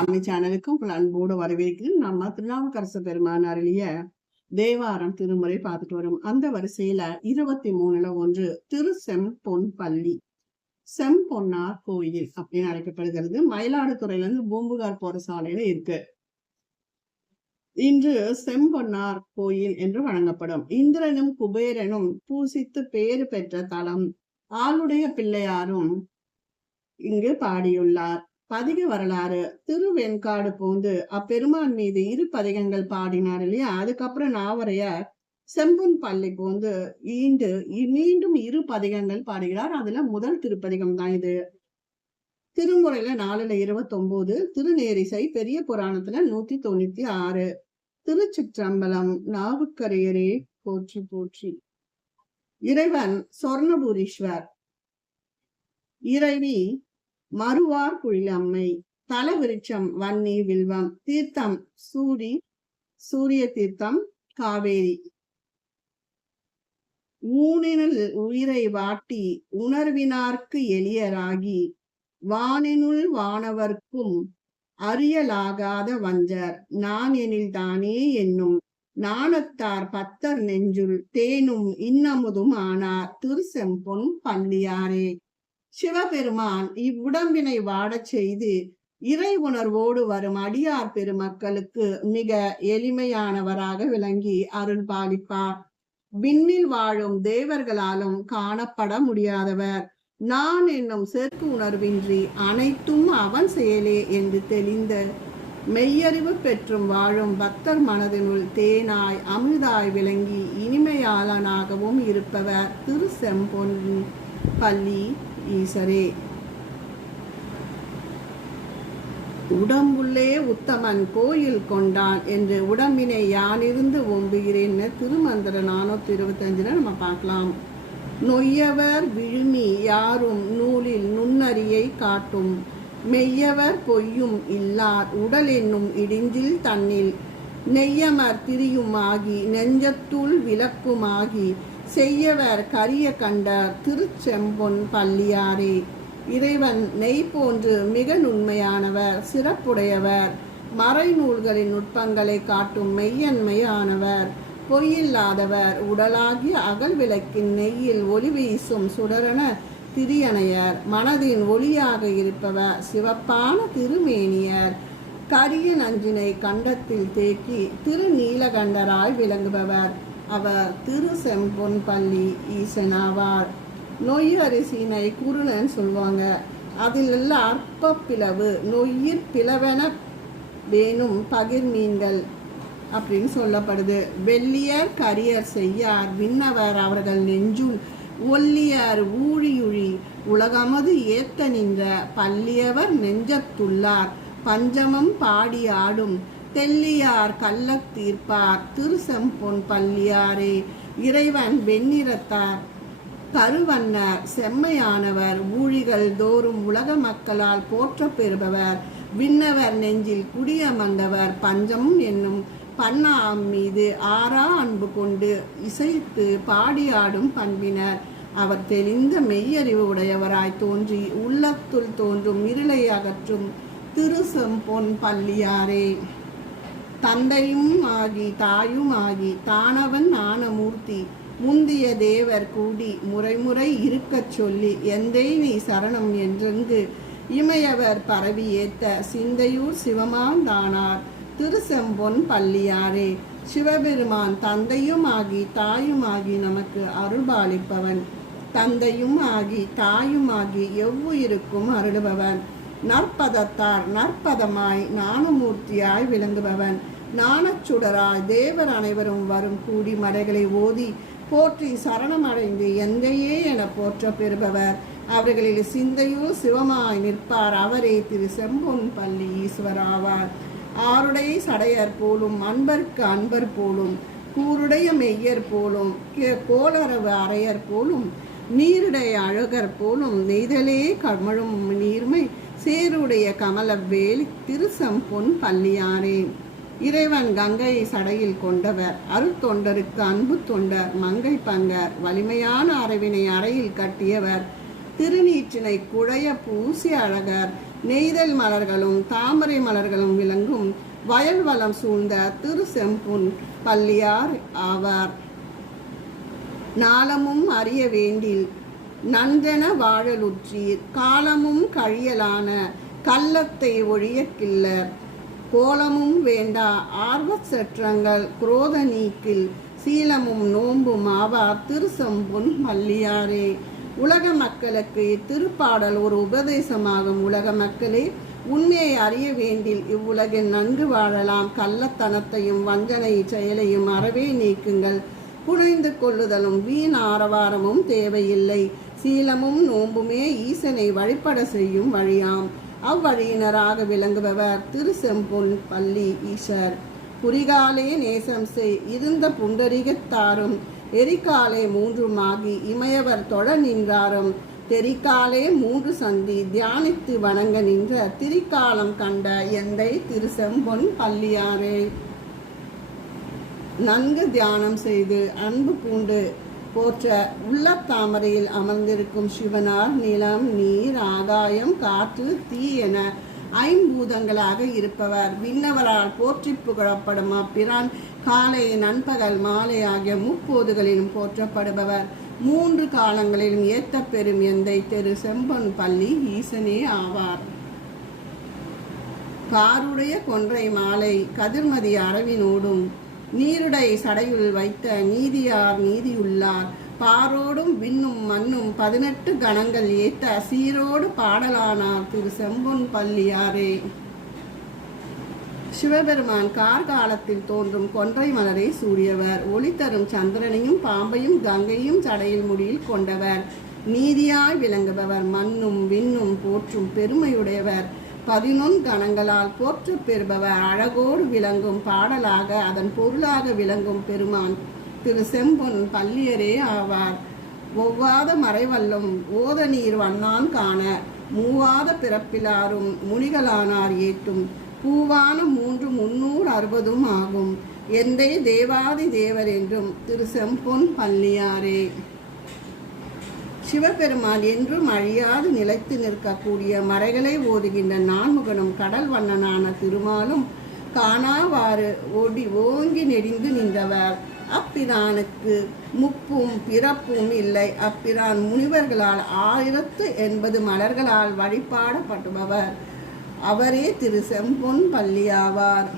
சாமி சேனலுக்கு உங்கள் அன்போடு வரவேற்கிறேன். நம்ம திருநாவுக்கரசு பெருமான் தேவாரம் திருமுறை பார்த்துட்டு வரும். அந்த வரிசையில இருபத்தி மூணுல ஒன்று திரு செம்பொன் பள்ளி. செம்பொன்னார் கோயில் அப்படின்னு அழைக்கப்படுகிறது. மயிலாடுதுறையில இருந்து பூம்புகார் போற சாலையில இருக்கு. இன்று செம்பொன்னார் கோயில் என்று வழங்கப்படும். இந்திரனும் குபேரனும் பூசித்து பேறு பெற்ற தலம். ஆளுடைய பிள்ளையாரும் இங்கு பாடியுள்ளார். பதிக வரலாறு திருவெண்காடு போந்து அப்பெருமான் மீது இரு பதிகங்கள் பாடினார் இல்லையா? அதுக்கப்புறம் நாவரையர் செம்புன் பள்ளி போந்து ஈண்டு இ- மீண்டும் இரு பதிகங்கள் பாடுகிறார். அதுல முதல் திருப்பதிகம் தான் இது. திருமுறையில நாலுல இருபத்தொன்பது திருநேரிசை பெரிய புராணத்துல நூத்தி தொண்ணூத்தி ஆறு திருச்சிற்றம்பலம் நாவுக்கரையரே போற்றி போற்றி. இறைவன் சொர்ணபுரீஸ்வர். இறைவி மறுவார் குழிலம்மை தலவிருட்சம் வன்னி வில்வம் தீர்த்தம் சூரி சூரிய தீர்த்தம் காவேரி. ஊனினுள் உயிரை வாட்டி உணர்வினார்க்கு எளியராகி வானினுள் வானவர்க்கும் அறியலாகாத வஞ்சர். நான் எனில் தானே என்னும் நாணத்தார் பத்தர் நெஞ்சுள் தேனும் இன்னமுதும் ஆனார். திருசெம்பொன் பள்ளியாரே. சிவபெருமான் இவ்வுடம்பினை வாடச் செய்து இறை உணர்வோடு வரும் அடியார் பெருமக்களுக்கு மிக எளிமையானவராக விளங்கி அருள் பாலிப்பார். விண்ணில் வாழும் தேவர்களாலும் காணப்பட முடியாதவர். நான் என்னும் செருக்கு உணர்வின்றி அனைத்தும் அவன் செயலே என்று தெளிந்த மெய்யறிவு பெற்றும் வாழும் பக்தர் மனதினுள் தேனாய் அமிர்தாய் விளங்கி இனிமையாளனாகவும் இருப்பவர் திரு செம்பொன் பள்ளி ஈசரே உடம்புள்ளே உத்தமன் கோயில் கொண்டான் என்று உடம்பினை யானிருந்து ஓம்புகிறேன்னு திருமந்திர நானூத்தி இருபத்தஞ்சுல நம்ம பார்க்கலாம். நொய்யவர் விழுமி யாரும் நூலில் நுண்ணறியை காட்டும். மெய்யவர் பொய்யும் இல்லார் உடல் என்னும் இடிஞ்சில் தன்னில். நெய்யமர் திரியுமாகி நெஞ்சத்துள் விளக்குமாகி செய்யவர் கரிய கண்டார் திருச்செம்பொன் பள்ளியாரே. இறைவன் நெய் போன்று மிக நுண்மையானவர் சிறப்புடையவர். மறைநூல்களின் நுட்பங்களை காட்டும் மெய்யன்மையானவர். பொய்யில்லாதவர் உடலாகிய அகல் விளக்கின் நெய்யில் ஒளி வீசும் சுடரென திரியணையர். மனதின் ஒளியாக இருப்பவர் சிவப்பான திருமேனியர். கரிய நஞ்சினை கண்டத்தில் தேக்கி திருநீலகண்டராய் விளங்குபவர். அவர் திரு செம்பொன் பள்ளி ஆவார் நொய் அரிசினை குருணன் சொல்லுவாங்க அதில் உள்ள அற்ப பிளவு நொய்யிற் பிளவென வேணும் பகிர் மீன்கள் அப்படின்னு சொல்லப்படுது. வெள்ளியர் கரியர் செய்யார். விண்ணவர் அவர்கள் நெஞ்சுள். ஒல்லியர் ஊழியுழி. உலகமது ஏத்த நின்ற. பள்ளியவர் நெஞ்சத்துள்ளார். பஞ்சமம் பாடி ஆடும். தெல்லியார் கள்ளத்தீர்ப்பார் திருசெம்பொன் பள்ளியாரே இறைவன் வெண்ணிறத்தார். கருவன்னர் செம்மையானவர் ஊழிகள் தோறும் உலக மக்களால் போற்ற பெறுபவர் விண்ணவர் நெஞ்சில் குடியமர்ந்தவர் பஞ்சம் என்னும் பன்னாம் மீது ஆறா அன்பு கொண்டு இசைத்து பாடியாடும் பண்பினர். அவர் தெளிந்த மெய்யறிவு உடையவராய் தோன்றி உள்ளத்துள் தோன்றும் இருளை அகற்றும் திருசெம்பொன் பள்ளியாரே. தந்தையும் ஆகி தாயும் ஆகி தானவன் ஞானமூர்த்தி முந்திய தேவர் கூடி முறைமுறை இருக்கச் சொல்லி எந்தை நீ சரணம் என்றெங்கு இமையவர் பரவி ஏத்த சிந்தையூர் சிவமாந்தானார் திருசெம்பொன் பள்ளியாரே. சிவபெருமான் தந்தையும் ஆகி தாயும் ஆகி நமக்கு அருள்பாலிப்பவன். தந்தையும் ஆகி தாயும் ஆகி எவ்வுயிருக்கும் அருளுபவன். நற்பதத்தார் நற்பதமாய் ஞானமூர்த்தியாய் விளங்குபவன். ஞானச்சுடராய் தேவர் அனைவரும் வரும் கூடி மறைகளை ஓதி போற்றி சரணமடைந்து எந்தையே என போற்ற பெறுபவர். அவர்களில் சிந்தையூர் சிவமாய் நிற்பார். அவரே திரு செம்பொன் பள்ளி ஈஸ்வராவார் ஆருடைய சடையர் போலும் அன்பர்க்கு அன்பர் போலும் கூருடைய மெய்யர் போலும் கே- கோளரவு அறையர் போலும் நீருடைய அழகர் போலும் நெய்தலே கமழும் நீர்மை சேருடைய கமலவேலி திருசம்பொன் பள்ளியாரே இறைவன் கங்கை சடையில் கொண்டவர் அருத்தொண்டருக்கு அன்பு தொண்டர் மங்கை பங்கர் வலிமையான அரவினை அறையில் கட்டியவர் திருநீற்றினை குழைய பூசி அழகர் நெய்தல் மலர்களும் தாமரை மலர்களும் விளங்கும் வயல் வளம் சூழ்ந்த திரு செம்புன் பள்ளியார் ஆவார். நாளமும் அறிய வேண்டில் நன்றென வாழலுற்றீர். காலமும் கழியலான கள்ளத்தை ஒழியக்கில்லர் கோலமும் வேண்டா ஆர்வச் சற்றங்கள் குரோத நீக்கில். சீலமும் நோம்பும் ஆவார் திருசம்பொன் மல்லியாரே. உலக மக்களுக்கு இத்திருப்பாடல் ஒரு உபதேசமாகும். உலக மக்களே உண்மையை அறிய வேண்டில் இவ்வுலகில் நன்கு வாழலாம். கள்ளத்தனத்தையும் வஞ்சனை செயலையும் அறவே நீக்குங்கள். புனைந்து கொள்ளுதலும் வீண் ஆரவாரமும் தேவையில்லை. சீலமும் நோம்புமே ஈசனை வழிபட செய்யும் வழியாம். அவ்வழியினராக விளங்குபவர் திருசெம்பொன் பள்ளி ஈஷர் குறிகாலே நேசம் செய் இருந்த புண்டரிகத்தாரும் எரிகாலே மூன்றுமாகி இமயவர் தொழ நின்றாரும். தெரிக்காலே மூன்று சந்தி தியானித்து வணங்க நின்ற திரிகாலம் கண்ட எந்தை திருசெம்பொன் பள்ளியாரே. நன்கு தியானம் செய்து அன்பு பூண்டு போற்ற உள்ள தாமரையில் அமர்ந்திருக்கும் சிவனார் நிலம் நீர் ஆகாயம் காற்று தீ என ஐம்பூதங்களாக இருப்பவர். விண்ணவரால் போற்றி புகழப்படும் அப்பிரான் காலை நண்பகல் மாலை ஆகிய முப்போதுகளிலும் போற்றப்படுபவர். மூன்று காலங்களிலும் ஏத்த பெறும் எந்தை தெரு செம்பன் பள்ளி ஈசனே ஆவார். காருடைய கொன்றை மாலை கதிர்மதி அரவினோடும் நீருடை சடையுள் வைத்த நீதியார் நீதியுள்ளார். பாரோடும் விண்ணும் மண்ணும் பதினெட்டு கணங்கள் ஏத்த சீரோடு பாடலானார் திரு செம்பொன் பள்ளியாரே. சிவபெருமான் கார்காலத்தில் தோன்றும் கொன்றை மலரை சூடியவர் ஒளி தரும் சந்திரனையும் பாம்பையும் கங்கையும் சடையில் முடியில் கொண்டவர். நீதியாய் விளங்குபவர் மண்ணும் விண்ணும் போற்றும் பெருமையுடையவர். பதினொன் கணங்களால் போற்ற பெறுபவர் அழகோடு விளங்கும் பாடலாக அதன் பொருளாக விளங்கும் பெருமான் திரு செம்பொன் பள்ளியரே ஆவார். ஒவ்வாத மறைவல்லும் ஓத நீர் வண்ணான் காண மூவாத பிறப்பிலாரும் முனிகளானார் ஏற்றும். பூவான மூன்று முன்னூறு அறுபதும் ஆகும். எந்தை தேவாதி தேவர் என்றும் திரு செம்பொன் பள்ளியாரே. சிவபெருமான் என்றும் அழியாது நிலைத்து நிற்கக்கூடிய மறைகளை ஓதுகின்ற நான்முகனும் கடல் வண்ணனான திருமாலும் காணாவாறு ஓடி ஓங்கி நெடிந்து நின்றவர். அப்பிரானுக்கு முப்பும் பிறப்பும் இல்லை. அப்பிரான் முனிவர்களால் ஆயிரத்து எண்பது மலர்களால் வழிபாடப்படுபவர். அவரே திரு செம்பொன் பள்ளியாவார்.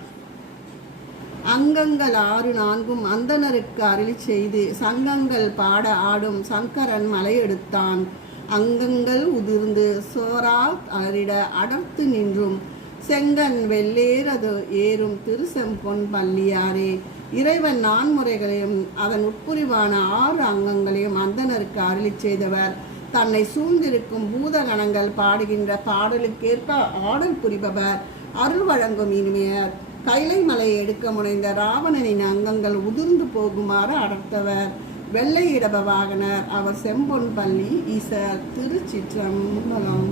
அங்கங்கள் ஆறு நான்கும் அந்தனருக்கு அருளி செய்து சங்கங்கள் பாட ஆடும் சங்கரன் மலையெடுத்தான் அங்கங்கள் உதிர்ந்து சோரா அரிட அடர்த்து நின்றும். செங்கன் வெள்ளேறது ஏறும் திருசெம்பொன் பள்ளியாரே. இறைவன் நான்முறைகளையும் அதன் உட்புரிவான ஆறு அங்கங்களையும் அந்தனருக்கு அருளி செய்தவர். தன்னை சூழ்ந்திருக்கும் பூதகணங்கள் பாடுகின்ற பாடலுக்கேற்ப ஆடல் புரிபவர். அருள் வழங்கும் இனிமையர். கைலை மலையை எடுக்க முனைந்த ராவணனின் அங்கங்கள் உதிர்ந்து போகுமாறு அடர்த்தவர். வெள்ளை இடப வாகனர் அவர் செம்பொன் பள்ளி ஈசர் திருச்சிற்றம்பலம்.